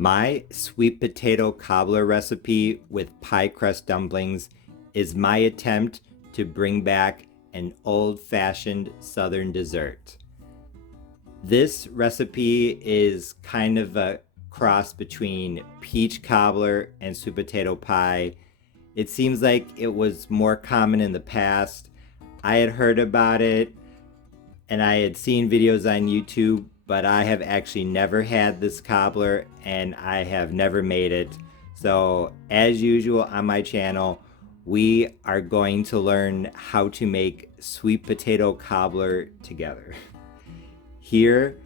My sweet potato cobbler recipe with pie crust dumplings is my attempt to bring back an old-fashioned Southern dessert. This recipe is kind of a cross between peach cobbler and sweet potato pie. It seems like it was more common in the past. I had heard about it and I had seen videos on YouTube, but I have actually never had this cobbler and I have never made it. So as usual on my channel, we are going to learn how to make sweet potato cobbler together. Here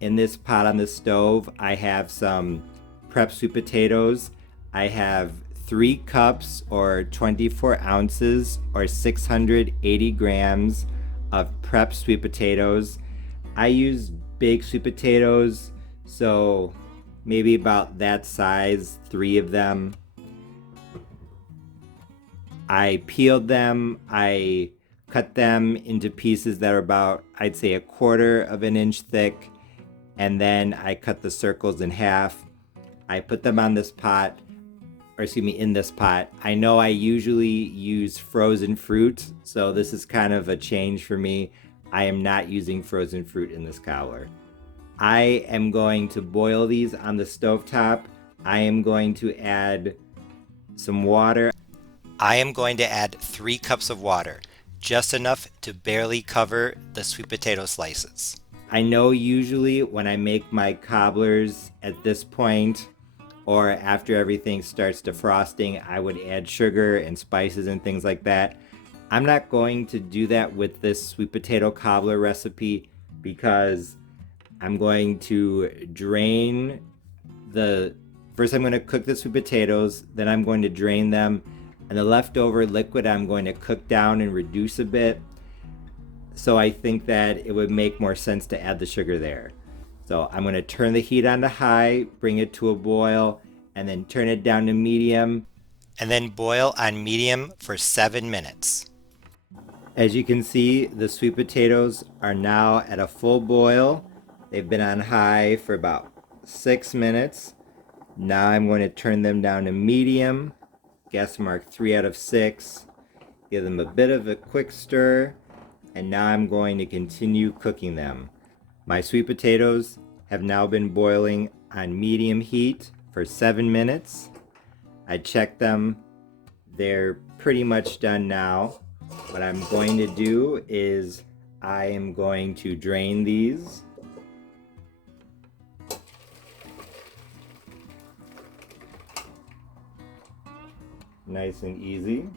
in this pot on the stove, I have some prep sweet potatoes. I have 3 cups or 24 ounces or 680 grams of prep sweet potatoes. I use big sweet potatoes, so maybe about that size, 3 of them. I peeled them, I cut them into pieces that are about, I'd say, 1/4 of an inch thick, and then I cut the circles in half. I put them on this pot, or excuse me, in this pot. I know I usually use frozen fruit, so this is kind of a change for me. I am not using frozen fruit in this cobbler. I am going to boil these on the stovetop. I am going to add some water. I am going to add 3 cups of water, just enough to barely cover the sweet potato slices. I know usually when I make my cobblers at this point, or after everything starts defrosting, I would add sugar and spices and things like that. I'm not going to do that with this sweet potato cobbler recipe because I'm going to drain first I'm going to cook the sweet potatoes, then I'm going to drain them, and the leftover liquid I'm going to cook down and reduce a bit. So I think that it would make more sense to add the sugar there. So I'm going to turn the heat on to high, bring it to a boil, and then turn it down to medium, and then boil on medium for 7 minutes. As you can see, the sweet potatoes are now at a full boil. They've been on high for about 6 minutes. Now I'm going to turn them down to medium, gas mark 3 out of 6, give them a bit of a quick stir, and now I'm going to continue cooking them. My sweet potatoes have now been boiling on medium heat for 7 minutes. I checked them. They're pretty much done now. What I'm going to do is I am going to drain these. Nice and easy.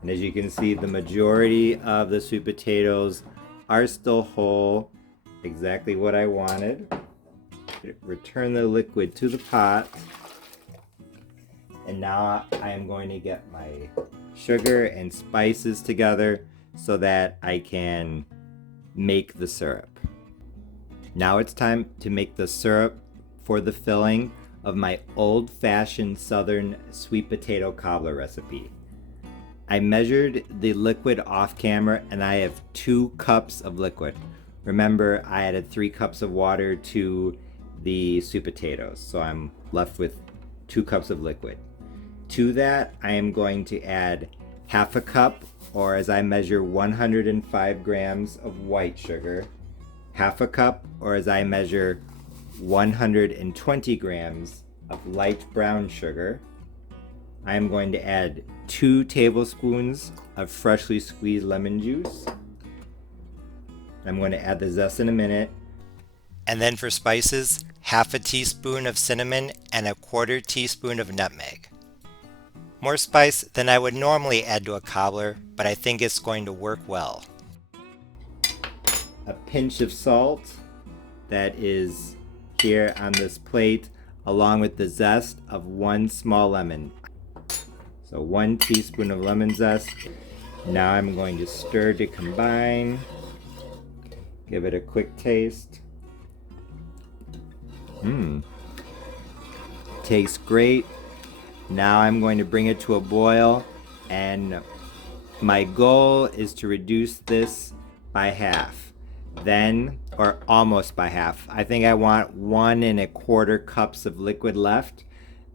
And as you can see, the majority of the sweet potatoes are still whole, exactly what I wanted. Return the liquid to the pot. And now I am going to get my sugar and spices together so that I can make the syrup. Now it's time to make the syrup for the filling of my old-fashioned Southern sweet potato cobbler recipe. I measured the liquid off camera and I have 2 cups of liquid. Remember, I added 3 cups of water to the sweet potatoes, so I'm left with 2 cups of liquid. To that, I am going to add 1/2 cup, or as I measure, 105 grams of white sugar, 1/2 cup, or as I measure, 120 grams of light brown sugar. I am going to add 2 tablespoons of freshly squeezed lemon juice. I'm going to add the zest in a minute. And then for spices, 1/2 teaspoon of cinnamon and 1/4 teaspoon of nutmeg. More spice than I would normally add to a cobbler, but I think it's going to work well. A pinch of salt that is here on this plate, along with the zest of 1 small lemon. So 1 teaspoon of lemon zest. Now I'm going to stir to combine. Give it a quick taste. Tastes great. Now I'm going to bring it to a boil, and my goal is to reduce this by half. Then or almost by half. I think I want 1¼ cups of liquid left.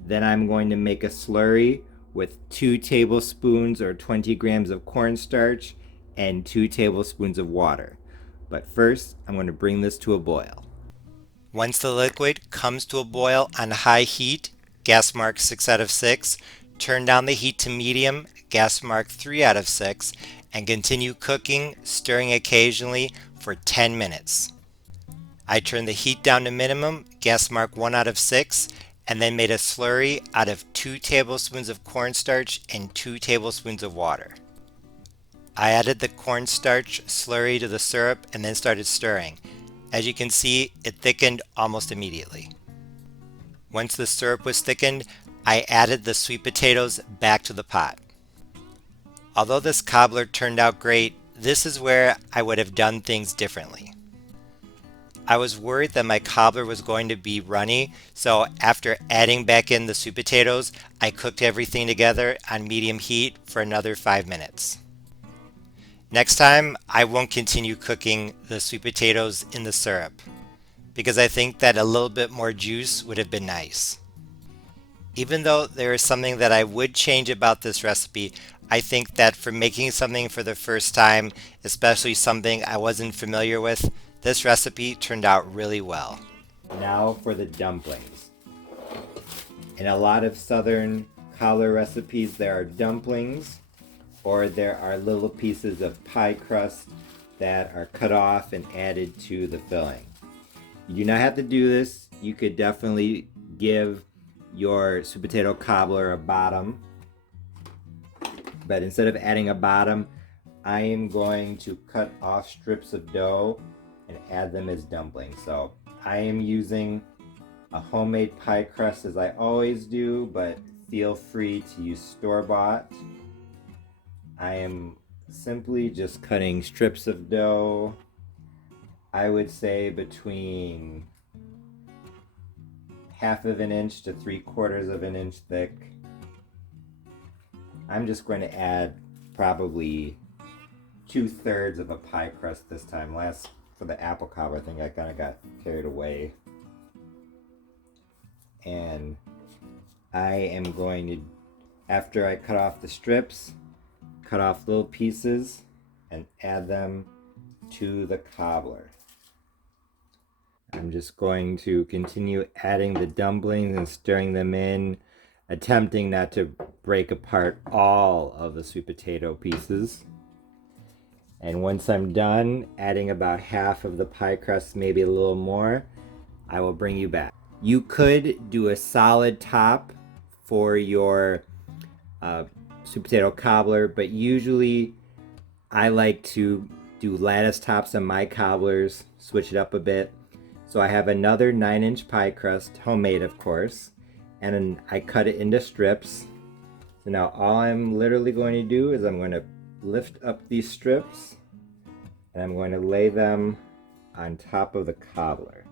Then I'm going to make a slurry with 2 tablespoons or 20 grams of cornstarch and 2 tablespoons of water. But first, I'm going to bring this to a boil. Once the liquid comes to a boil on high heat, gas mark 6 out of 6, turn down the heat to medium, gas mark 3 out of 6, and continue cooking, stirring occasionally for 10 minutes. I turned the heat down to minimum, gas mark 1 out of 6, and then made a slurry out of 2 tablespoons of cornstarch and 2 tablespoons of water. I added the cornstarch slurry to the syrup and then started stirring. As you can see, it thickened almost immediately. Once the syrup was thickened, I added the sweet potatoes back to the pot. Although this cobbler turned out great, this is where I would have done things differently. I was worried that my cobbler was going to be runny, so after adding back in the sweet potatoes, I cooked everything together on medium heat for another 5 minutes. Next time, I won't continue cooking the sweet potatoes in the syrup, because I think that a little bit more juice would have been nice. Even though there is something that I would change about this recipe, I think that for making something for the first time, especially something I wasn't familiar with, this recipe turned out really well. Now for the dumplings. In a lot of southern Cobbler recipes, there are dumplings, or there are little pieces of pie crust that are cut off and added to the filling. You do not have to do this. You could definitely give your sweet potato cobbler a bottom, but instead of adding a bottom, I am going to cut off strips of dough and add them as dumplings. So I am using a homemade pie crust as I always do, but feel free to use store-bought. I am simply just cutting strips of dough, I would say between 1/2 inch to 3/4 inch thick. I'm just going to add probably 2/3 of a pie crust this time. Last, for the apple cobbler, I think I kind of got carried away. And I am going to, after I cut off the strips, cut off little pieces and add them to the cobbler. I'm just going to continue adding the dumplings and stirring them in, attempting not to break apart all of the sweet potato pieces. And once I'm done adding about half of the pie crust, maybe a little more, I will bring you back. You could do a solid top for your sweet potato cobbler, but usually I like to do lattice tops on my cobblers, switch it up a bit. So I have another 9-inch pie crust, homemade of course, and I cut it into strips. So now all I'm literally going to do is I'm going to lift up these strips and I'm going to lay them on top of the cobbler.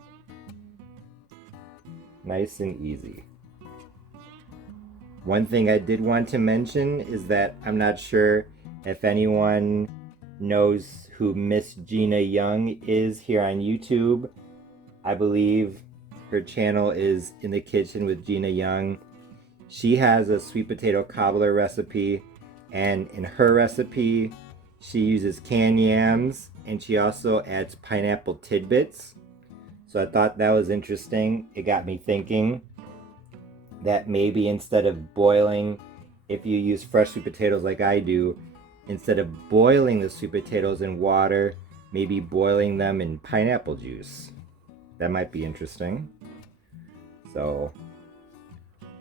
Nice and easy. One thing I did want to mention is that I'm not sure if anyone knows who Miss Gina Young is here on YouTube. I believe her channel is In the Kitchen with Gina Young. She has a sweet potato cobbler recipe, and in her recipe she uses canned yams and she also adds pineapple tidbits. So I thought that was interesting. It got me thinking that maybe instead of boiling, if you use fresh sweet potatoes like I do, instead of boiling the sweet potatoes in water, maybe boiling them in pineapple juice. That might be interesting. So,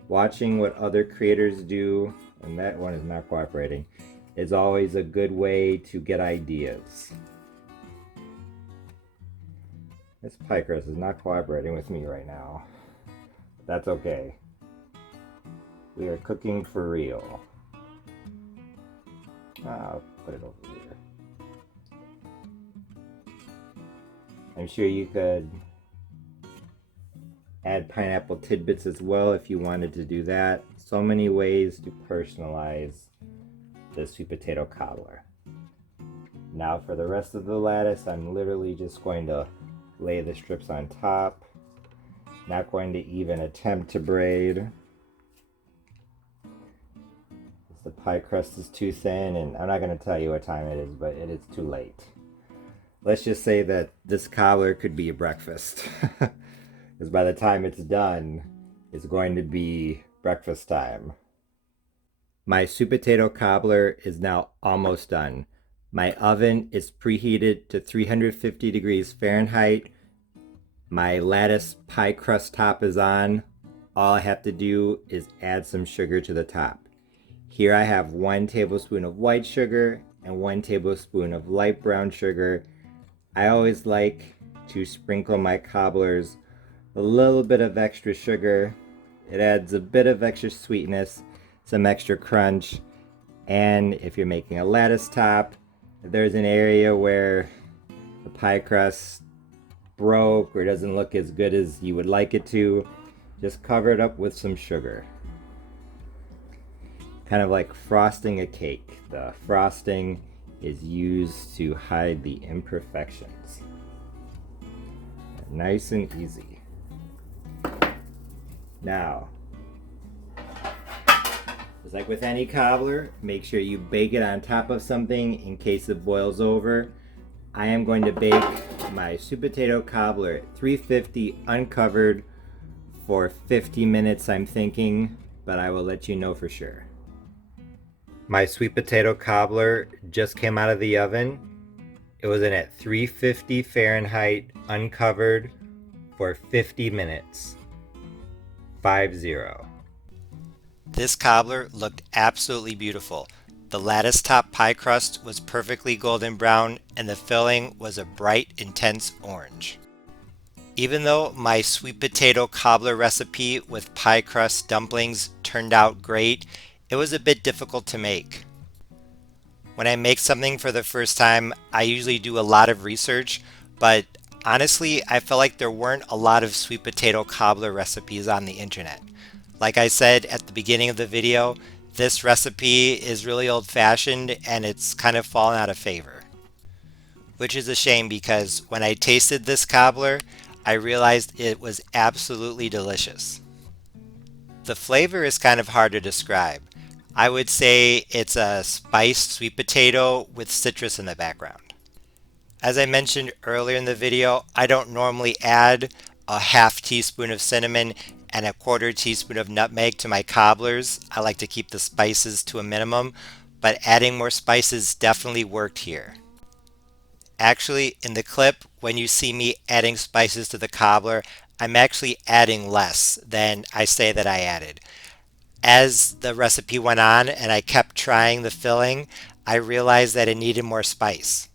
watching what other creators do, and that one is not cooperating, is always a good way to get ideas. This pie crust is not cooperating with me right now. That's okay. We are cooking for real. I'll put it over here. I'm sure you could add pineapple tidbits as well if you wanted to do that. So many ways to personalize the sweet potato cobbler. Now for the rest of the lattice, I'm literally just going to lay the strips on top. Not going to even attempt to braid. The pie crust is too thin, and I'm not going to tell you what time it is, but it is too late. Let's just say that this cobbler could be a breakfast. Because by the time it's done, it's going to be breakfast time. My sweet potato cobbler is now almost done. My oven is preheated to 350 degrees Fahrenheit. My lattice pie crust top is on. All I have to do is add some sugar to the top. Here I have 1 tablespoon of white sugar and 1 tablespoon of light brown sugar. I always like to sprinkle my cobblers a little bit of extra sugar. It adds a bit of extra sweetness, some extra crunch, and if you're making a lattice top, if there's an area where the pie crust broke or doesn't look as good as you would like it to, just cover it up with some sugar. Kind of like frosting a cake. The frosting is used to hide the imperfections. Nice and easy. Now, just like with any cobbler, make sure you bake it on top of something in case it boils over. I am going to bake my sweet potato cobbler at 350 uncovered for 50 minutes, I'm thinking, but I will let you know for sure. My sweet potato cobbler just came out of the oven. It was in at 350 Fahrenheit uncovered for 50 minutes. 50. This cobbler looked absolutely beautiful. The lattice top pie crust was perfectly golden brown and the filling was a bright, intense orange. Even though my sweet potato cobbler recipe with pie crust dumplings turned out great, it was a bit difficult to make. When I make something for the first time, I usually do a lot of research, but honestly, I felt like there weren't a lot of sweet potato cobbler recipes on the internet. Like I said at the beginning of the video, this recipe is really old-fashioned and it's kind of fallen out of favor. Which is a shame because when I tasted this cobbler, I realized it was absolutely delicious. The flavor is kind of hard to describe. I would say it's a spiced sweet potato with citrus in the background. As I mentioned earlier in the video, I don't normally add a half teaspoon of cinnamon and a quarter teaspoon of nutmeg to my cobblers. I like to keep the spices to a minimum, but adding more spices definitely worked here. Actually, in the clip, when you see me adding spices to the cobbler, I'm actually adding less than I say that I added. As the recipe went on and I kept trying the filling, I realized that it needed more spice.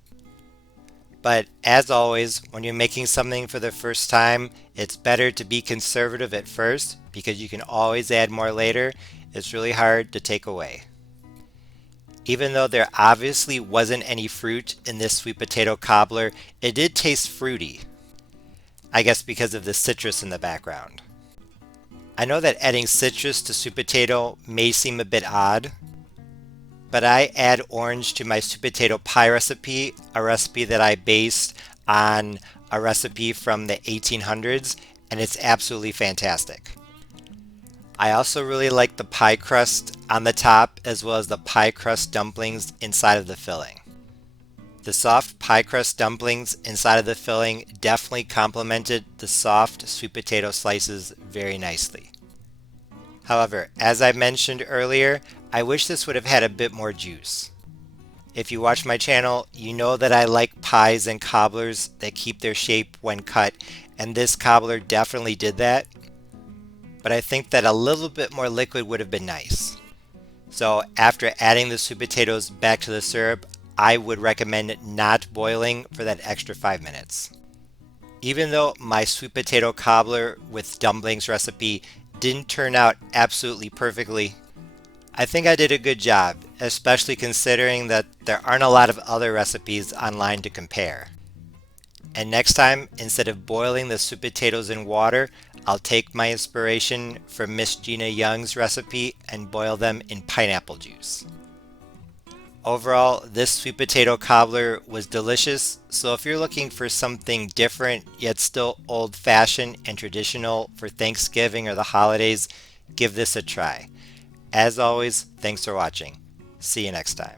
But as always, when you're making something for the first time, it's better to be conservative at first because you can always add more later. It's really hard to take away. Even though there obviously wasn't any fruit in this sweet potato cobbler, it did taste fruity. I guess because of the citrus in the background. I know that adding citrus to sweet potato may seem a bit odd, but I add orange to my sweet potato pie recipe, a recipe that I based on a recipe from the 1800s, and it's absolutely fantastic. I also really like the pie crust on the top as well as the pie crust dumplings inside of the filling. The soft pie crust dumplings inside of the filling definitely complemented the soft sweet potato slices very nicely. However, as I mentioned earlier, I wish this would have had a bit more juice. If you watch my channel, you know that I like pies and cobblers that keep their shape when cut, and this cobbler definitely did that. But I think that a little bit more liquid would have been nice. So after adding the sweet potatoes back to the syrup, I would recommend not boiling for that extra 5 minutes. Even though my sweet potato cobbler with dumplings recipe didn't turn out absolutely perfectly, I think I did a good job, especially considering that there aren't a lot of other recipes online to compare. And next time, instead of boiling the sweet potatoes in water, I'll take my inspiration from Miss Gina Young's recipe and boil them in pineapple juice. Overall, this sweet potato cobbler was delicious, so if you're looking for something different yet still old fashioned and traditional for Thanksgiving or the holidays, give this a try. As always, thanks for watching. See you next time.